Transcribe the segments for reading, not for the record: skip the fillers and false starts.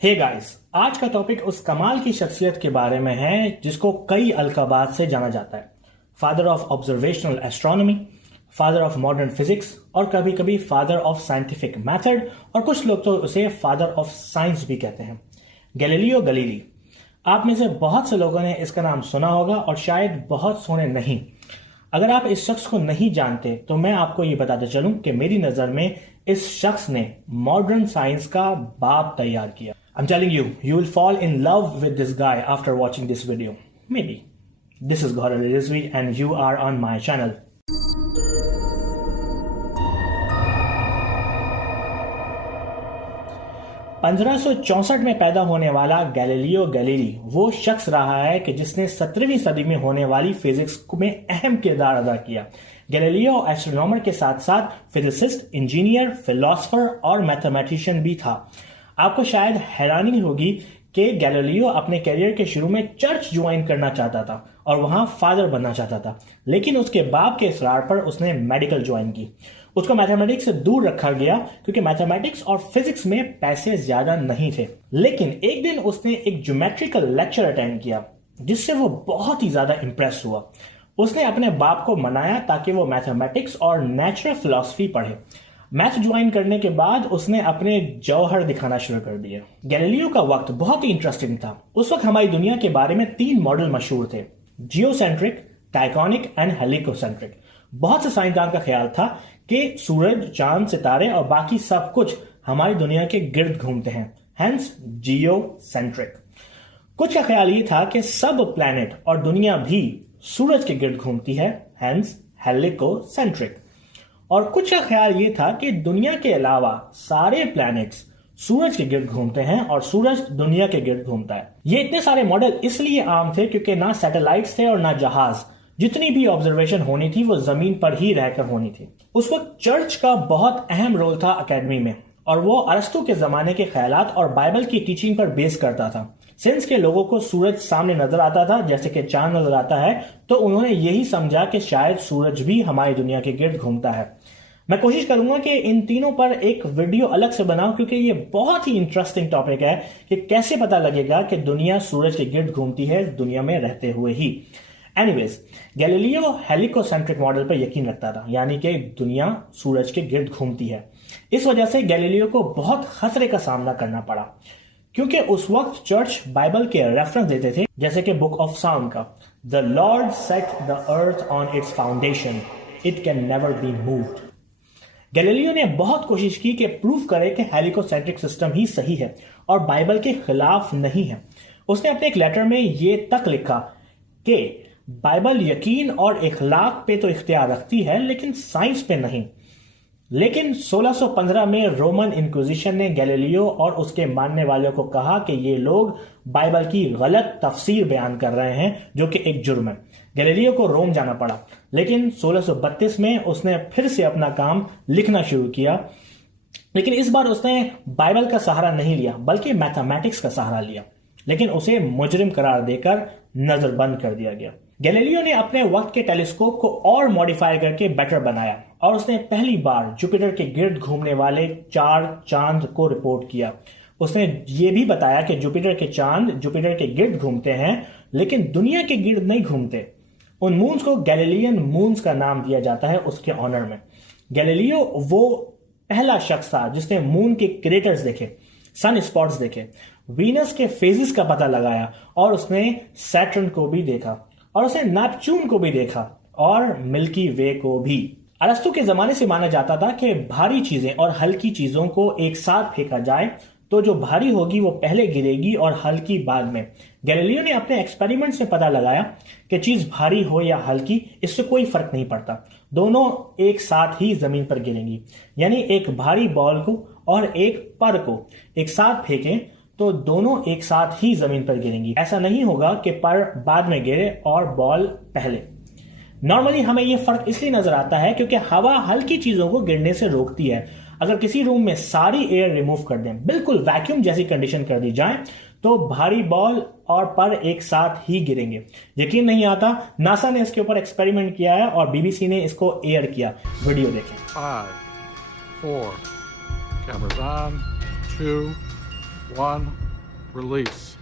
Hey guys, आज का topic उस कमाल की शख्सियत के बारे में है जिसको कई अलकाबात से जाना जाता है। Father of observational astronomy, father of modern physics और कभी कभी फादर ऑफ साइंटिफिक मेथड, और कुछ लोग तो उसे फादर ऑफ साइंस भी कहते हैं। गैलीलियो गलीली। आप में से बहुत से लोगों ने इसका नाम सुना होगा और शायद बहुत सुने नहीं। अगर आप इस शख्स को नहीं जानते तो मैं आपको ये बताते चलूं कि मेरी नजर में इस शख्स ने मॉडर्न साइंस का बाप तैयार किया। I'm telling you, you will fall in love with this guy after watching this video. Maybe. This is Gaurav Rizvi and you are on my channel. 1564 में पैदा होने वाला गैलीलियो गैलीली वो शख्स रहा है कि जिसने 17वीं सदी में होने वाली फिजिक्स में अहम किरदार अदा किया। गैलीलियो एस्ट्रोनॉमर के साथ साथ फिजिसिस्ट, इंजीनियर, फिलोसोफर और मैथमेटिशियन भी था। आपको शायद हैरानी होगी कि गैलीलियो अपने करियर के शुरू में चर्च ज्वाइन करना चाहता था और वहां फादर बनना चाहता था, लेकिन उसके बाप के इसरार पर उसने मेडिकल ज्वाइन की। उसको मैथमेटिक्स से दूर रखा गया क्योंकि मैथमेटिक्स और फिजिक्स में पैसे ज्यादा नहीं थे। लेकिन एक दिन उसने एक ज्योमेट्रिकल लेक्चर अटेंड किया जिससे वो बहुत ही ज्यादा इंप्रेस हुआ। उसने अपने बाप को मनाया ताकि वो मैथमेटिक्स और नेचुरल फिलॉसफी पढ़े। मैथ ज्वाइन करने के बाद उसने अपने जौहर दिखाना शुरू कर दिया। गैलीलियो का वक्त बहुत ही इंटरेस्टिंग था। उस वक्त हमारी दुनिया के बारे में 3 मॉडल मशहूर थे, जियोसेंट्रिक, टाइकॉनिक एंड हेलिकोसेंट्रिक। बहुत से साइंसदान का ख्याल था कि सूरज, चांद, सितारे और बाकी सब कुछ हमारी दुनिया के गिर्द घूमते हैं, हेंस जियोसेंट्रिक। कुछ का ख्याल ये था कि सब प्लैनेट और दुनिया भी सूरज के गिर्द घूमती है, हेंस हेलिकोसेंट्रिक। और कुछ का ख्याल यह था कि दुनिया के अलावा सारे प्लैनेट्स सूरज के गिर्द घूमते हैं और सूरज दुनिया के गिर्द घूमता है। ये इतने सारे मॉडल इसलिए आम थे क्योंकि ना सैटेलाइट्स थे और ना जहाज। जितनी भी ऑब्जर्वेशन होनी थी वो जमीन पर ही रहकर होनी थी। उस वक्त चर्च का बहुत अहम रोल था एकेडमी में, और वो अरस्तु के जमाने के ख्यालात और बाइबल की टीचिंग पर बेस करता था। सिंस के लोगों को सूरज सामने नजर आता था जैसे कि चांद नजर आता है, तो उन्होंने यही समझा कि शायद सूरज भी हमारी दुनिया के गिर्द घूमता है। मैं कोशिश करूंगा कि इन तीनों पर एक वीडियो अलग से बनाऊं क्योंकि ये बहुत ही इंटरेस्टिंग टॉपिक है कि कैसे पता लगेगा कि दुनिया सूरज के गिर्द घूमती है दुनिया में रहते हुए ही। एनीवेज, गैलीलियो हेलिकोसेंट्रिक मॉडल पर यकीन रखता था, यानी कि दुनिया सूरज के गिर्द घूमती है। इस वजह से गैलीलियो को बहुत खतरे का सामना करना पड़ा क्योंकि उस वक्त चर्च बाइबल के रेफरेंस देते थे, जैसे कि बुक ऑफ साउम का, the Lord set the earth on it's foundation, it can never be moved. Galileo ने बहुत कोशिश की कि प्रूव करे कि हेलिकोसेंट्रिक सिस्टम ही सही है और बाइबल के खिलाफ नहीं है। उसने अपने एक लेटर में ये तक लिखा कि बाइबल यकीन और इखलाक पे तो इख्तियार रखती है लेकिन साइंस पे नहीं। लेकिन 1615 में रोमन इंक्विजिशन ने गैलीलियो और उसके मानने वालों को कहा कि ये लोग बाइबल की गलत तफसीर बयान कर रहे हैं, जो कि एक जुर्म है। गैलीलियो को रोम जाना पड़ा, लेकिन 1632 में उसने फिर से अपना काम लिखना शुरू किया। लेकिन इस बार उसने बाइबल का सहारा नहीं लिया बल्कि मैथमेटिक्स का सहारा लिया, लेकिन उसे मुजरिम करार देकर नजरबंद कर दिया गया। गैलीलियो ने अपने वक्त के टेलीस्कोप को और मॉडिफाई करके बेटर बनाया और उसने पहली बार जुपिटर के गिर्द घूमने वाले 4 चांद को रिपोर्ट किया। उसने ये भी बताया कि जुपिटर के चांद जुपिटर के गिर्द घूमते हैं लेकिन दुनिया के गिर्द नहीं घूमते। उन मून्स को गैलीलियन मून्स का नाम दिया जाता है उसके ऑनर में। गैलीलियो वो पहला शख्स था जिसने मून के क्रेटर्स देखे, सन स्पॉट्स देखे, वीनस के फेजेस का पता लगाया, और उसने सैटर्न को भी देखा, और उसने नेपच्यून को भी देखा, और मिल्की वे को भी। अरस्तु के जमाने से माना जाता था कि भारी चीजें और हल्की चीजों को एक साथ फेंका जाए तो जो भारी होगी वो पहले गिरेगी और हल्की बाद में। गैलीलियो ने अपने एक्सपेरिमेंट्स में पता लगाया कि चीज भारी हो या हल्की, इससे कोई फर्क नहीं पड़ता, दोनों एक साथ ही जमीन पर गिरेंगी। यानी एक भारी बॉल को और एक पर को एक साथ फेंकें तो दोनों एक साथ ही जमीन पर गिरेंगी। ऐसा नहीं होगा कि पर बाद में गिरे और बॉल पहले। नॉर्मली हमें यह फर्क इसलिए नजर आता है क्योंकि हवा हल्की चीजों को गिरने से रोकती है। अगर किसी रूम में सारी एयर रिमूव कर दें, बिल्कुल वैक्यूम जैसी कंडीशन कर दी जाए, तो भारी बॉल और पर एक साथ ही गिरेंगे। यकीन नहीं आता, नासा ने इसके ऊपर एक्सपेरिमेंट किया है और बीबीसी ने इसको एयर किया। वीडियो देखें। 5, 4, cameras on, 2, 1 Release.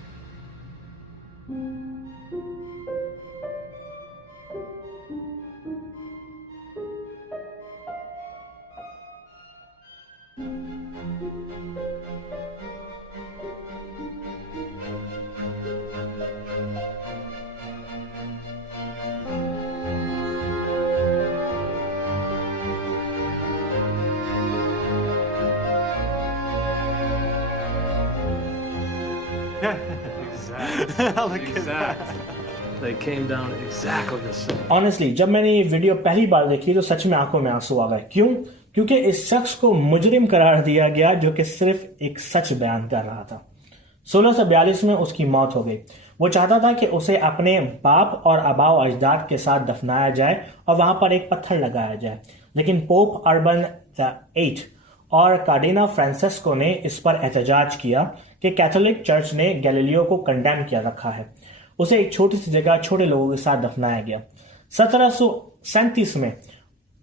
Exactly. They came down exactly the same. Honestly जब मैंने ये वीडियो पहली बार देखी तो सच में आंखों में आंसू आ गए। क्यों? क्योंकि इस शख्स को मुजरिम करार दिया गया जो कि सिर्फ एक सच बयान कर रहा था। 1642 में उसकी मौत हो गई। वो चाहता था कि उसे अपने बाप और आबाओ अजदाद के साथ दफनाया जाए और वहां पर एक पत्थर लगाया जाए, लेकिन पोप अर्बन 8 और कार्डिनल फ्रांसिस्को ने इस पर एहतजाज किया कि कैथोलिक चर्च ने गैलीलियो को कंडेम किया रखा है। उसे एक छोटी सी जगह छोटे लोगों के साथ दफनाया गया। 1737 में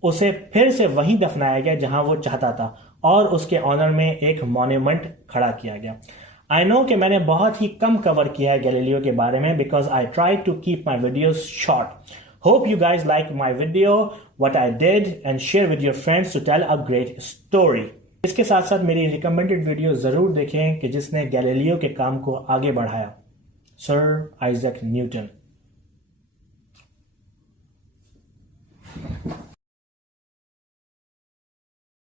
उसे फिर से वहीं दफनाया गया जहां वो चाहता था और उसके ऑनर में एक मॉन्यूमेंट खड़ा किया गया। आई नो कि मैंने बहुत ही कम कवर किया है गैलीलियो के बारे में because I try to keep my videos short. Hope you guys like my video, what I did and share with your friends to tell a great story. इसके साथ साथ मेरी रिकमेंडेड वीडियो जरूर देखें कि जिसने गैलीलियो के काम को आगे बढ़ाया, सर आइजैक न्यूटन।